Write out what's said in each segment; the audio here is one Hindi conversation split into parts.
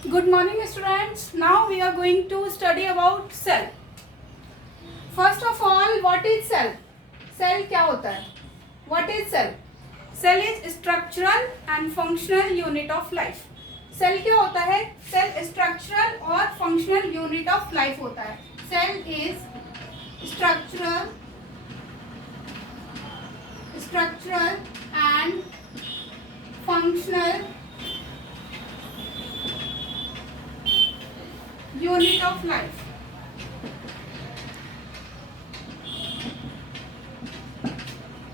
Good morning students. Now we are going to study about cell. First of all, what is cell? Cell क्या होता है? What is cell? Cell is structural and functional unit of life. Cell क्या होता है? Cell structural और functional unit of life होता है. Cell is structural and functional unit of life.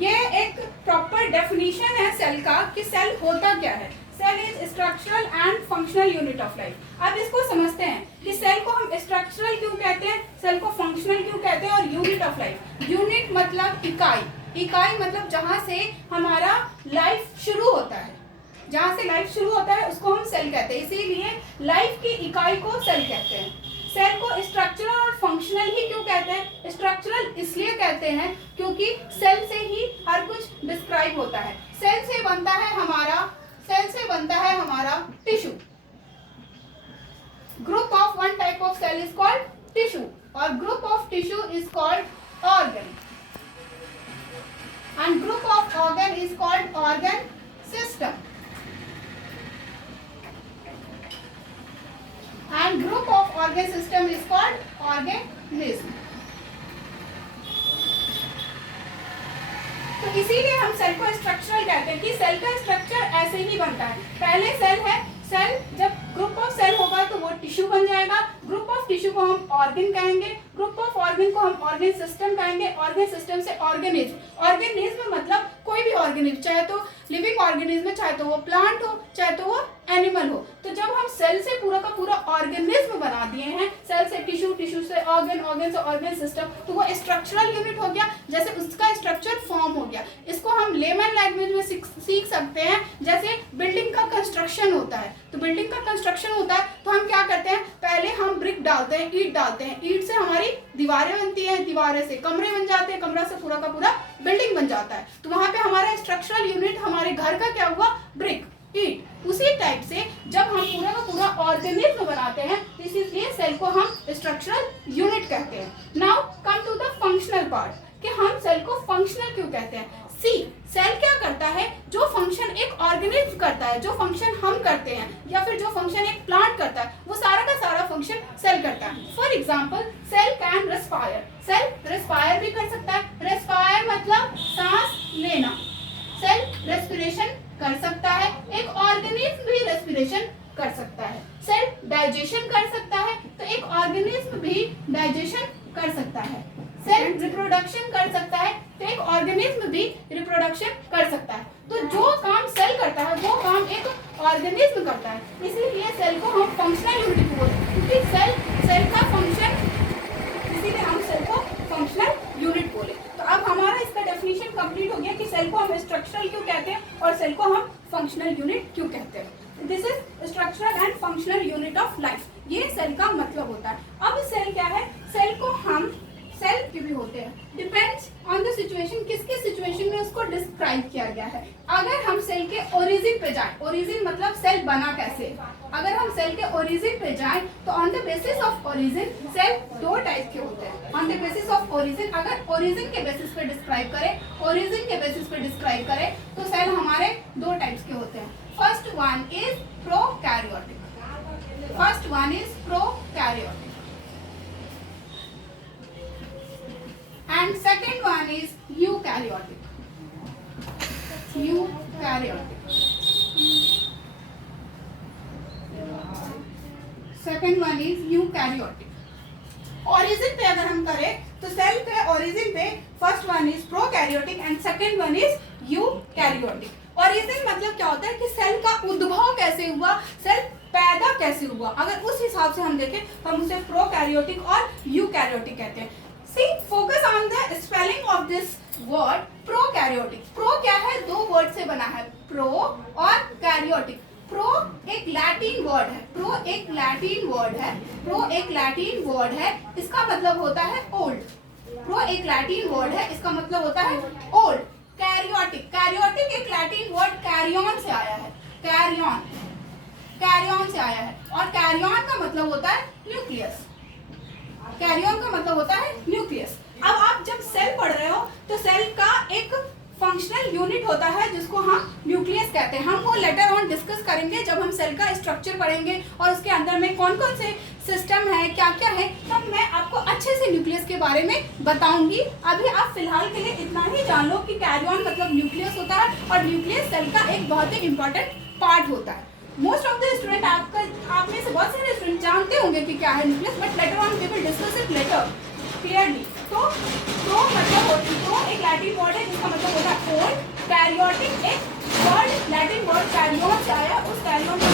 ये एक प्रॉपर डेफिनेशन है सेल का कि सेल होता क्या है. Cell is structural and functional unit of life. अब इसको समझते हैं कि सेल को हम स्ट्रक्चरल क्यों कहते हैं, सेल को फंक्शनल क्यों कहते हैं और यूनिट ऑफ लाइफ. यूनिट मतलब इकाई, इकाई मतलब जहां से हमारा लाइफ शुरू होता है, जहां से लाइफ शुरू होता है उसको हम सेल कहते हैं. इसीलिए लाइफ की इकाई को सेल कहते हैं. सेल को स्ट्रक्चरल और फंक्शनल ही क्यों कहते हैं? स्ट्रक्चरल इसलिए कहते हैं क्योंकि सेल से ही हर कुछ डिस्क्राइब होता है. सेल से बनता है हमारा tissue. Group of one type of cell is called tissue और group of tissue is called organ and group of organ is called organ system. And group of organ system is called organism. तो इसीलिए हम सेल को स्ट्रक्चरल कहते हैं कि सेल का स्ट्रक्चर ऐसे ही बनता है. पहले सेल है, सेल जब ग्रुप ऑफ सेल होगा तो वो टिश्यू बन जाएगा. ग्रुप ऑफ टिश्यू को हम ऑर्गन कहेंगे, ग्रुप ऑफ ऑर्गन को हम ऑर्गन सिस्टम कहेंगे, ऑर्गन सिस्टम से ऑर्गेनिज्म. ऑर्गेनिज्म मतलब कोई भी ऑर्गेनिज्म, चाहे तो लिविंग ऑर्गेनिज्म, चाहे तो वो प्लांट हो, चाहे तो वो एनिमल हो. तो जब हम सेल से पूरा का पूरा ऑर्गेनिज्म बना दिए हैं, सेल से टिश्यू, टिश्यू से ऑर्गन, ऑर्गन से ऑर्गन सिस्टम, तो वो स्ट्रक्चरल यूनिट हो गया. जैसे उसका स्ट्रक्चर फॉर्म हो गया. इसको हम लेमन लैंग्वेज में सीख सकते हैं. जैसे बिल्डिंग का कंस्ट्रक्शन होता है, तो बिल्डिंग का कंस्ट्रक्शन होता है तो हम क्या करते हैं, पहले हम ब्रिक डालते हैं, ईंट डालते हैं, ईंट से हमारी दीवारें बनती हैं, दीवारें से कमरे बन जाते हैं, कमरा से पूरा का पूरा बिल्डिंग बन जाता है. तो वहां पे हमारा स्ट्रक्चरल यूनिट हमारे घर का क्या हुआ, ब्रिक, ईंट. उसी टाइप से जब हम पूरा का पूरा ऑर्गेनिज्म बनाते हैं इसीलिए सेल को हम स्ट्रक्चरल यूनिट कहते हैं. Now come to the functional part कि हम सेल को फंक्शनल क्यों कहते हैं. सी, सेल क्या करता है, जो फंक्शन एक ऑर्गेनिज्म करता है, जो फंक्शन हम करते हैं या फिर जो फंक्शन एक प्लांट करता है, वो सारा का सारा फंक्शन सेल करता है. For example cell can respire. Cell respire भी कर सकता है. रेस्पायर मतलब सांस लेना. सेल रेस्पिरेशन कर सकता है. एक ऑर्गेनिज्म भी रेस्पिरेशन कर सकता है. सेल डाइजेशन कर सकता है, तो एक ऑर्गेनिज्म भी डाइजेशन कर सकता है. सेल रिप्रोडक्शन कर सकता है, तो एक ऑर्गेनिज्म भी रिप्रोडक्शन कर सकता है. तो जो काम सेल करता है वो काम एक ऑर्गेनिज्म करता है. इसीलिए सेल को हम फंक्शनल यूनिट बोलते हैं क्योंकि सेल का फंक्शन, इसीलिए हम सेल को फंक्शनल यूनिट बोले. तो अब हमारा इसका डेफिनेशन कंप्लीट हो गया कि सेल को हम स्ट्रक्चरल क्यों कहते हैं और सेल को हम फंक्शनल यूनिट क्यों कहते हैं. This is structural and functional unit of life. ये सेल का मतलब होता है. अब सेल क्या है, सेल को हम सेल के भी होते हैं, डिपेंड्स ऑन द सिचुएशन, किसके सिचुएशन में उसको डिस्क्राइब किया गया है. अगर हम सेल के ओरिजिन पे जाएं, ओरिजिन मतलब सेल बना कैसे, अगर हम सेल के ओरिजिन पे जाएं तो on the basis of origin cell दो टाइप के होते हैं. On the basis of origin, अगर ओरिजिन के बेसिस पे डिस्क्राइब करें, ओरिजिन के बेसिस पे डिस्क्राइब करें तो सेल हमारे दो टाइप्स के होते हैं. First one is prokaryotic. First one is prokaryotic and second one is eukaryotic. Eukaryotic. Second one is eukaryotic. Origin पे अगर हम करें तो सेल के ओरिजिन पे first one is prokaryotic and second one is eukaryotic. Origin मतलब क्या होता है कि सेल का उद्भव कैसे हुआ, सेल पैदा कैसे हुआ. अगर उस हिसाब से हम देखें तो हम उसे प्रोकैरियोटिक और यूकैरियोटिक कहते हैं. See, focus on the spelling of this word prokaryotic. Pro क्या है, दो वर्ड से बना है, pro और karyotic. Pro एक लैटिन वर्ड है, pro एक लैटिन वर्ड है, pro एक लैटिन वर्ड है, इसका मतलब होता है ओल्ड. pro एक लैटिन वर्ड है, इसका मतलब होता है ओल्ड. Karyotic, karyotic एक लैटिन वर्ड carrion से आया है, carrion. कैरियन से आया है, और कैरियन का मतलब होता है न्यूक्लियस। कैरियन का मतलब होता है न्यूक्लियस। अब आप जब सेल पढ़ रहे हो तो सेल का एक फंक्शनल यूनिट होता है जिसको हम न्यूक्लियस कहते हैं। हम वो लेटर ऑन डिस्कस करेंगे जब हम सेल का स्ट्रक्चर पढ़ेंगे और उसके अंदर में कौन कौन से सिस्टम है, क्या क्या है, तब मैं आपको अच्छे से न्यूक्लियस के बारे में बताऊंगी। अभी आप फिलहाल के लिए इतना ही जान लो कि कैरियन मतलब न्यूक्लियस होता है, और न्यूक्लियस सेल का एक बहुत ही इंपॉर्टेंट पार्ट होता है। मोस्ट ऑफ द स्टूडेंट आप में से बहुत सारे स्टूडेंट जानते होंगे कि क्या है nucleus, but later on we will discuss it later clearly. तो मतलब होती तो एक लैटिन वर्ड है जिसका मतलब होता है ओल्ड। कैरियोटिक एक वर्ड लैटिन वर्ड कैरियन से आया, उस कैरियन का मतलब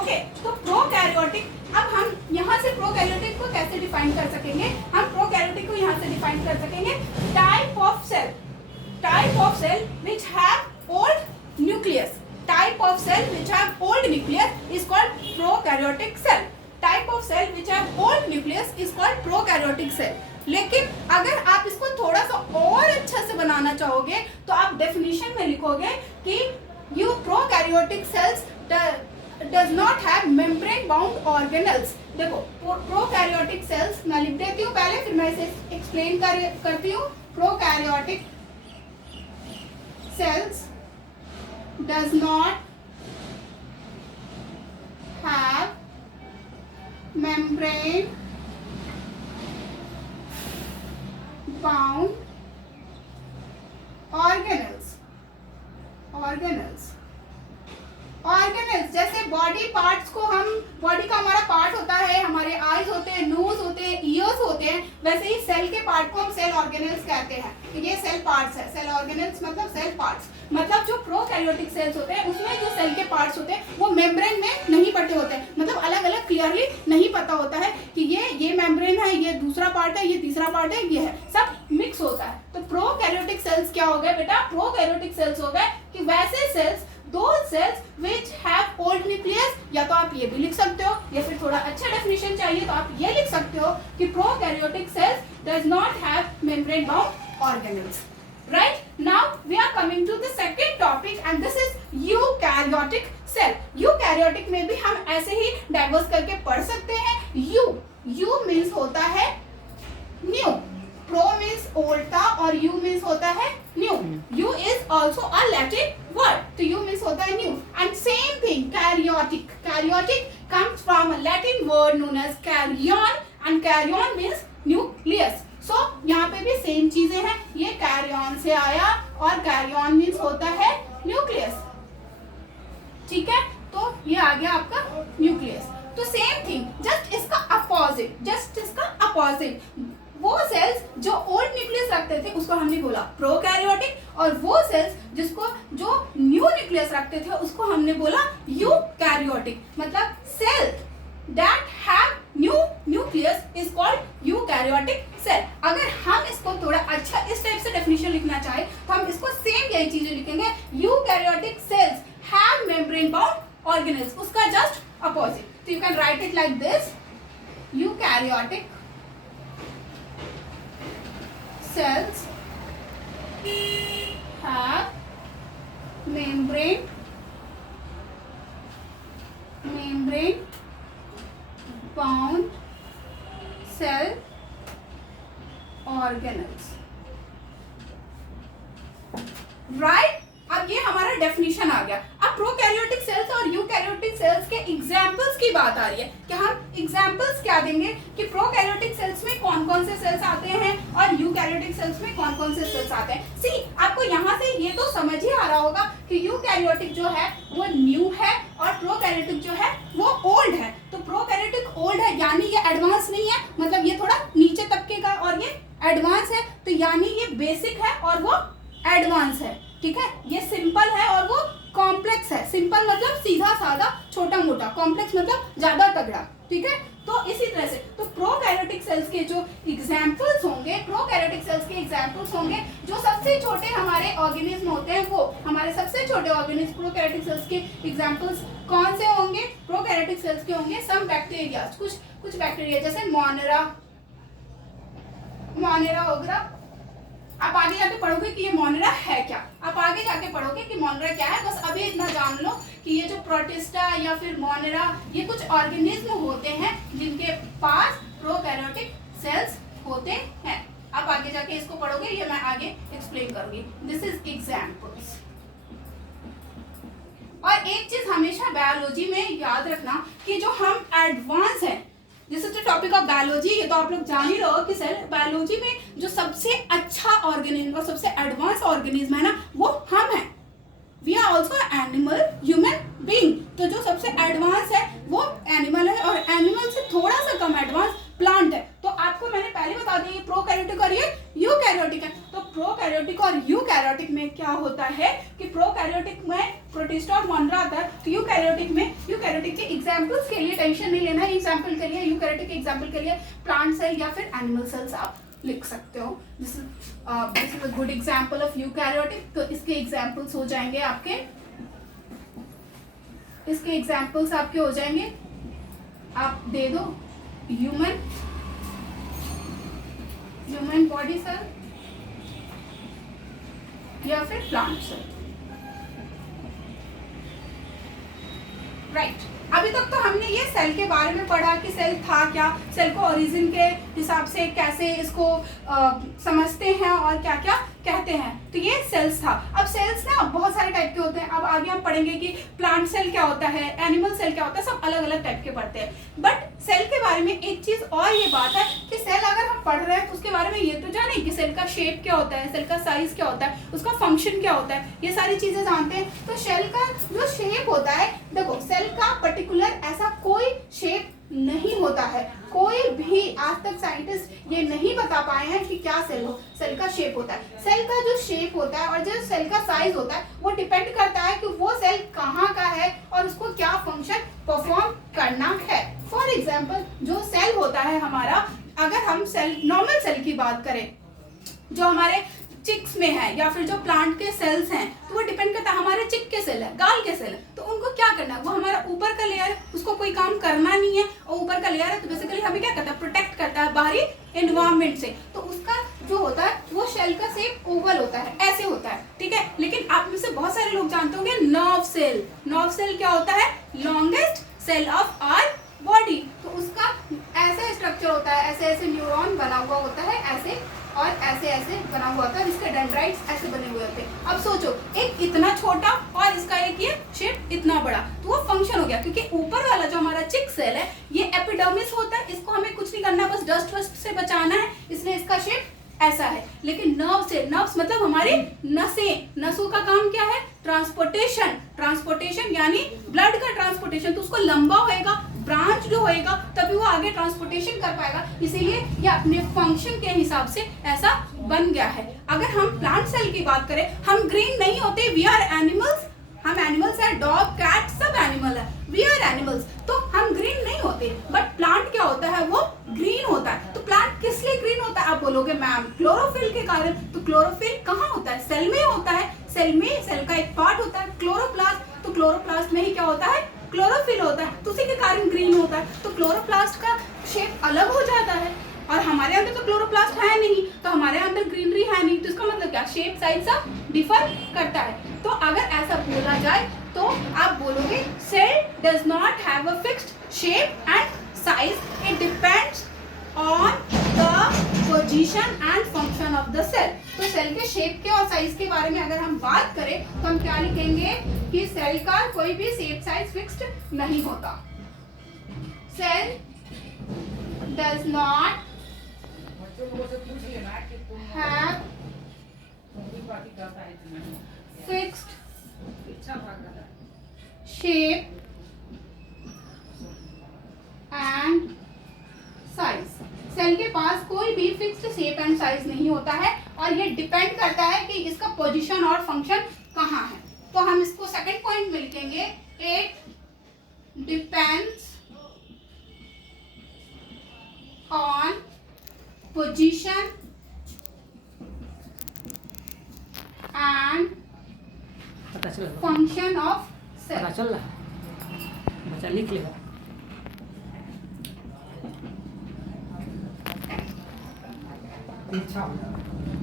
ओके। तो प्रोकैरियोटिक, अब हम यहाँ से प्रोकैरियोटिक को कैसे डिफाइन कर सकेंगे? हम प्रोकैरियोटिक को यहाँ से डिफाइन कर सकेंगे type of cell which have old nucleus. Type of cell which have old nucleus is called prokaryotic cell. Type of cell which have old nucleus is called prokaryotic cell. लेकिन अगर आप इसको थोड़ा सा और अच्छा से बनाना चाहोगे तो आप डेफिनेशन में लिखोगे कि you prokaryotic cells does not have membrane bound organelles. देखो prokaryotic cells मैं लिख देती हूँ पहले, फिर मैं इसे एक्सप्लेन करती हूँ। prokaryotic cells does not have membrane bound organelles जैसे बॉडी पार्ट्स को हम, बॉडी का हमारा पार्ट होता है, हमारे आईज होते हैं, नोज होते हैं, ईयर्स होते हैं, वैसे ही सेल के पार्ट को हम सेल ऑर्गेनेल्स कहते हैं। ये सेल पार्ट्स है। सेल ऑर्गेनेल्स मतलब सेल पार्ट्स, मतलब जो प्रोकैरियोटिक सेल्स होते हैं उसमें जो सेल के पार्ट्स होते हैं वो मेम्ब्रेन में नहीं बटे होते हैं, मतलब अलग अलग क्लियरली नहीं पता होता है कि ये मेम्ब्रेन है, ये दूसरा पार्ट है, ये तीसरा पार्ट है, ये है, सब मिक्स होता है। तो प्रोकैरियोटिक सेल्स क्या हो गए बेटा? प्रोकैरियोटिक सेल्स हो गए कि वैसे sales, those cells which have old nucleus, या तो आप ये भी लिख सकते हो, या फिर थोड़ा अच्छा डेफिनेशन चाहिए तो आप ये लिख सकते हो कि prokaryotic cells does not have membrane bound organelles. Right? Now we are coming to the second topic and this is eukaryotic cell. eukaryotic में भी हम ऐसे ही डाइवर्स करके पढ़ सकते हैं। U means होता है new, pro means old था और U means होता है new. U is also a Latin word, तो U means होता है new. And same thing, karyotic. Karyotic comes from a Latin word known as karyon, and karyon means nucleus. So यहाँ पे भी सेम चीजें हैं, ये karyon से आया और karyon means होता है nucleus. ठीक है, तो ये आ गया आपका न्यूक्लियस। तो सेम थिंग, जस्ट इसका अपोजिट, वो सेल्स जो ओल्ड न्यूक्लियस रखते थे उसको हमने बोला प्रोकैरियोटिक, और वो सेल्स जो न्यू न्यूक्लियस रखते थे उसको हमने बोला यूकैरियोटिक। मतलब cell that have new nucleus is called eukaryotic cell. अगर हम इसको थोड़ा अच्छा इस टाइप से डेफिनेशन लिखना चाहे तो हम इसको सेम यही चीजें लिखेंगे, eukaryotic cells have membrane bound organelles, उसका जस्ट अपोजिट। तो you can write it like this, eukaryotic cells have membrane bound cell organelles. Right? अब ये हमारा डेफिनेशन आ गया। अब प्रोकैरियोटिक सेल्स और यूकैरियोटिक सेल्स के एग्जाम्पल्स की बात आ रही है कि हम एग्जाम्पल्स क्या देंगे कि प्रोकैरियोटिक सेल्स में कौन कौन से सेल्स आते हैं और यूकैरियोटिक सेल्स में कौन कौन से सेल्स आते हैं। सी, आपको यहाँ से ये तो समझ ही आ रहा होगा कि यूकैरियोटिक जो है वो न्यू है और प्रोकैरियोटिक जो है वो ओल्ड है। तो प्रोकैरियोटिक ओल्ड है यानी ये एडवांस नहीं है, मतलब ये थोड़ा नीचे तबके का, और ये एडवांस है, तो यानी ये बेसिक है और वो एडवांस है। ठीक है, ये सिंपल है और वो कॉम्प्लेक्स है। सिंपल मतलब सीधा साधा छोटा मोटा, कॉम्प्लेक्स मतलब ज्यादा तगड़ा। ठीक है, तो इसी तरह से तो प्रोकैरियोटिक सेल्स के जो एग्जाम्पल्स होंगे, प्रोकैरियोटिक सेल्स के एग्जाम्पल्स होंगे, जो सबसे छोटे हमारे ऑर्गेनिज्म होते हैं, वो हमारे सबसे छोटे ऑर्गेनिज्म प्रोकैरियोटिक सेल्स के एग्जाम्पल्स कौन से होंगे? प्रोकैरियोटिक सेल्स के होंगे सम बैक्टीरिया, कुछ बैक्टीरिया जैसे मोनेरा वगैरह। आप आगे जाके पढ़ोगे कि ये मोनेरा है क्या, आप आगे जाके पढ़ोगे कि मोनेरा क्या है। बस अभी इतना जान लो कि ये जो प्रोटिस्टा या फिर मोनेरा, ये कुछ ऑर्गेनिज्म होते हैं जिनके पास प्रोकैरियोटिक सेल्स होते हैं। आप आगे जाके इसको पढ़ोगे, ये मैं आगे एक्सप्लेन करूंगी। This is examples. और एक चीज हमेशा बायोलॉजी में याद रखना कि जो हम एडवांस हैं, this is the topic of biology, ये तो आप लोग जान ही रहे हो कि सेल बायोलॉजी में जो सबसे अच्छा ऑर्गेनिज्म और सबसे एडवांस ऑर्गेनिज्म है ना, वो हम हैं। We are also animal human being. तो जो सबसे एडवांस है वो एनिमल है, और एनिमल से थोड़ा सा कम एडवांस प्लांट है। तो आपको मैंने पहले बता दिया ये प्रोकैरियोटिक और ये यूकैरियोटिक है। तो प्रोकैरियोटिक और यूकैरियोटिक में क्या होता है कि प्रोकैरियोटिक में प्रोटिस्टा और मोनेरा आता है, तो यूकैरियोटिक के एग्जांपल्स के लिए टेंशन नहीं लेना है। एग्जांपल के लिए यूकैरियोटिक के एग्जांपल के लिए प्लांट सेल या फिर एनिमल सेल्स आप लिख सकते हो। This is a good example of eukaryotic. तो इसके एग्जांपल्स हो जाएंगे आपके, इसके एग्जांपल्स आपके हो जाएंगे, आप दे दो ह्यूमन बॉडी सेल या फिर प्लांट सेल। राइट, अभी तक तो हमने ये सेल के बारे में पढ़ा कि सेल था क्या, सेल को ओरिजिन के हिसाब से कैसे इसको समझते हैं और क्या क्या कहते हैं। तो ये सेल्स था। अब सेल्स ना बहुत सारे टाइप के होते हैं। अब आगे हम पढ़ेंगे कि प्लांट सेल क्या होता है, एनिमल सेल क्या होता है, सब अलग अलग टाइप के पढ़ते हैं। बट सेल के बारे में एक चीज और ये बात है कि सेल अगर हम पढ़ रहे हैं तो उसके बारे में ये तो जाने कि सेल का शेप क्या होता है, सेल का साइज क्या होता है, उसका फंक्शन क्या होता है, ये सारी चीजें जानते हैं। तो सेल का जो शेप होता है, देखो सेल का पर्टिकुलर ऐसा कोई शेप नहीं होता है। कोई भी आज तक साइंटिस्ट ये नहीं बता पाए हैं कि क्या सेल का शेप होता है। सेल का जो शेप होता है और जो सेल का साइज होता है वो डिपेंड करता है कि वो सेल कहाँ का है और उसको क्या फंक्शन परफॉर्म करना है। फॉर एग्जाम्पल जो सेल होता है हमारा, अगर हम सेल नॉर्मल सेल की बात करें जो हमारे चिक्स में है या फिर जो प्लांट के सेल्स हैं, तो वो डिपेंड करता है हमारे चिक के सेल है, गाल के सेल है, तो उनको क्या करना है, वो हमारा ऊपर का लेयर है, उसको कोई काम करना नहीं है, और ऊपर का लेयर है तो बेसिकली हमें क्या करता है, प्रोटेक्ट करता है बाहरी एनवायरनमेंट से। तो उसका जो होता है वो शेल का शेप ओवल होता है, ऐसे होता है, ठीक है। लेकिन आप में से बहुत सारे लोग जानते होंगे नर्व सेल। नर्व सेल क्या होता है, longest cell of our body. तो उसका ऐसा स्ट्रक्चर होता है, ऐसे ऐसे न्यूरॉन बना हुआ होता है, ऐसे और ऐसे ऐसे बना हुआ होता है, इसके डेंड्राइट्स ऐसे बने हुए होते हैं। अब सोचो एक इतना छोटा और इसका एक ये शेप इतना बड़ा, तो वो फंक्शन हो गया, क्योंकि ऊपर वाला जो हमारा चिक सेल है ये एपिडर्मिस होता है, इसको हमें कुछ नहीं करना, बस डस्ट वस्ट से बचाना है, इसलिए इसका शेप ऐसा है। लेकिन नर्व सेल, नर्व्स मतलब हमारी नसें, नसों का काम क्या है, ट्रांसपोर्टेशन यानी ब्लड का ट्रांसपोर्टेशन। तो उसको लंबा होएगा, ब्रांच जो होएगा तभी वो आगे ट्रांसपोर्टेशन कर पाएगा, इसीलिए ये अपने फंक्शन के हिसाब से ऐसा बन गया है। अगर हम प्लांट सेल की बात करें, हम ग्रीन नहीं होते, वी आर एनिमल्स। हम एनिमल्स है, डॉग कैट सब एनिमल है, वी आर एनिमल्स, तो हम ग्रीन नहीं होते। बट प्लांट क्या होता है, वो ग्रीन होता है। तो प्लांट किस लिए ग्रीन होता है, आप बोलोगे मैम क्लोरोफिल के कारण। तो क्लोरोफिल कहाँ होता है, सेल में होता है। सेल में सेल का एक पार्ट होता है क्लोरोप्लास्ट, तो क्लोरोप्लास्ट में ही क्या होता है, क्लोरोफिल होता है, तो उसी के कारण ग्रीन होता है। तो क्लोरोप्लास्ट का शेप अलग हो जाता है, और हमारे अंदर तो क्लोरोप्लास्ट है नहीं, तो हमारे अंदर ग्रीनरी है नहीं, तो इसका मतलब क्या, शेप साइज सब डिफर करता है। तो अगर ऐसा बोला जाए तो आप बोलोगे cell does not have a fixed shape and size, it depends on the position and function of the cell. तो सेल के शेप के और साइज के बारे में अगर हम बात करें तो हम क्या लिखेंगे कि सेल का कोई भी शेप साइज फिक्स्ड नहीं होता। Cell does not have fixed shape and size। Cell के पास कोई भी फिक्स्ड शेप एंड साइज नहीं होता है, और ये डिपेंड करता है कि इसका पोजीशन और फंक्शन कहाँ है। तो हम इसको सेकंड पॉइंट में लिखेंगे, it depends on position and function of cell. चल रहा बच्चा लिख लेगा।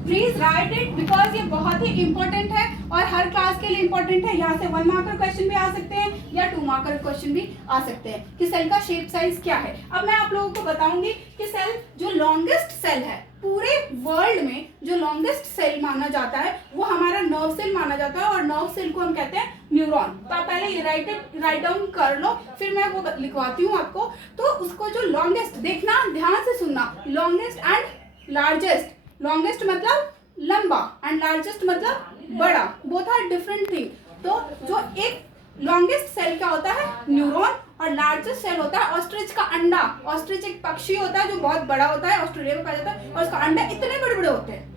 प्लीज राइट इट, बिकॉज ये बहुत ही इंपॉर्टेंट है और हर क्लास के लिए इंपॉर्टेंट है। यहाँ से 1 मार्कर क्वेश्चन भी आ सकते हैं, या 2 मार्कर क्वेश्चन भी आ सकते हैं कि सेल का शेप साइज क्या है। अब मैं आप लोगों को बताऊंगी कि सेल जो लॉन्गेस्ट सेल है पूरे वर्ल्ड में, जो लॉन्गेस्ट सेल माना जाता है वो हमारा नर्व सेल माना जाता है, और नर्व सेल को हम कहते हैं न्यूरॉन। तो आप पहले ये राइट डाउन कर लो, फिर मैं वो लिखवाती हूँ आपको। तो उसको जो लॉन्गेस्ट, देखना ध्यान से सुनना, लॉन्गेस्ट एंड लार्जेस्ट, लॉन्गेस्ट मतलब लंबा एंड लार्जेस्ट मतलब बड़ा, बोथ आर डिफरेंट थिंग। तो जो एक लॉन्गेस्ट सेल क्या होता है, न्यूरॉन, और लार्जेस्ट सेल होता है ऑस्ट्रिच का अंडा। ऑस्ट्रिच एक पक्षी होता है जो बहुत बड़ा होता है, ऑस्ट्रेलिया में पाया जाता है, और उसका अंडा इतने बड़े बड़े होते हैं,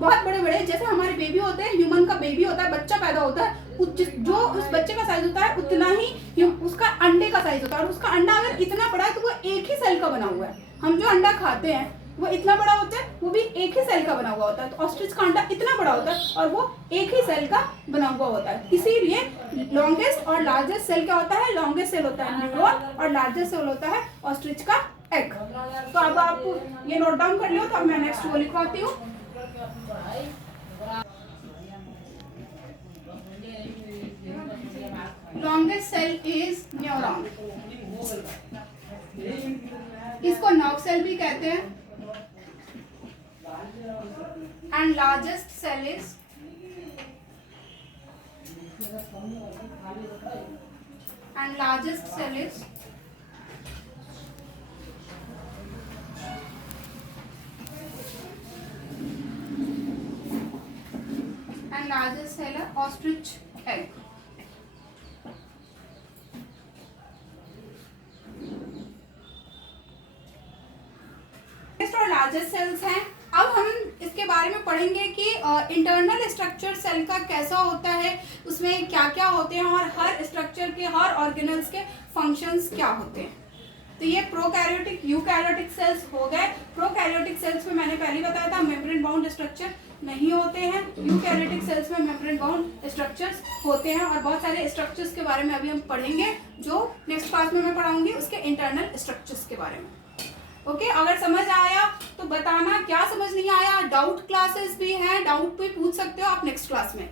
बहुत बड़े बड़े, जैसे हमारे बेबी होते हैं, ह्यूमन का बेबी होता है, बच्चा पैदा होता है, जो उस बच्चे का साइज होता है उतना ही उसका अंडे का साइज होता है। और उसका अंडा अगर इतना बड़ा है तो वो एक ही सेल का बना हुआ है। हम जो अंडा खाते हैं वो इतना बड़ा होता है, वो भी एक ही सेल का बना हुआ होता है। तो ऑस्ट्रिच का अंडा इतना बड़ा होता है और वो एक ही सेल का बना हुआ होता है। इसीलिए लॉन्गेस्ट और लार्जेस्ट सेल क्या होता है, लॉन्गेस्ट सेल होता है न्यूरॉन और लार्जेस्ट सेल होता है ऑस्ट्रिच का एग। तो अब आप ये नोट डाउन कर लो, तो अब मैं नेक्स्ट वो लिखवाती हूँ। लॉन्गेस्ट सेल इज न्यूरॉन, इसको नर्व सेल भी कहते हैं। And largest cell is ostrich egg. और लार्जेस्ट सेल्स हैं। अब हम इसके बारे में पढ़ेंगे कि इंटरनल स्ट्रक्चर सेल का कैसा होता है, उसमें क्या क्या होते हैं, और हर स्ट्रक्चर के, हर ऑर्गेनल्स के फंक्शंस क्या होते हैं। तो ये प्रोकैरियोटिक, यूकैरियोटिक सेल्स हो गए। प्रोकैरियोटिक सेल्स में मैंने पहले बताया था मेम्ब्रेन बाउंड स्ट्रक्चर नहीं होते हैं। यूकैरियोटिक सेल्स में मेम्ब्रेन बाउंड स्ट्रक्चर्स होते हैं, और बहुत सारे स्ट्रक्चर्स के बारे में अभी हम पढ़ेंगे, जो नेक्स्ट क्लास में मैं पढ़ाऊंगी उसके इंटरनल स्ट्रक्चर्स के बारे में। ओके, अगर समझ आया तो बताना, क्या समझ नहीं आया, डाउट क्लासेस भी हैं, डाउट भी पूछ सकते हो आप नेक्स्ट क्लास में।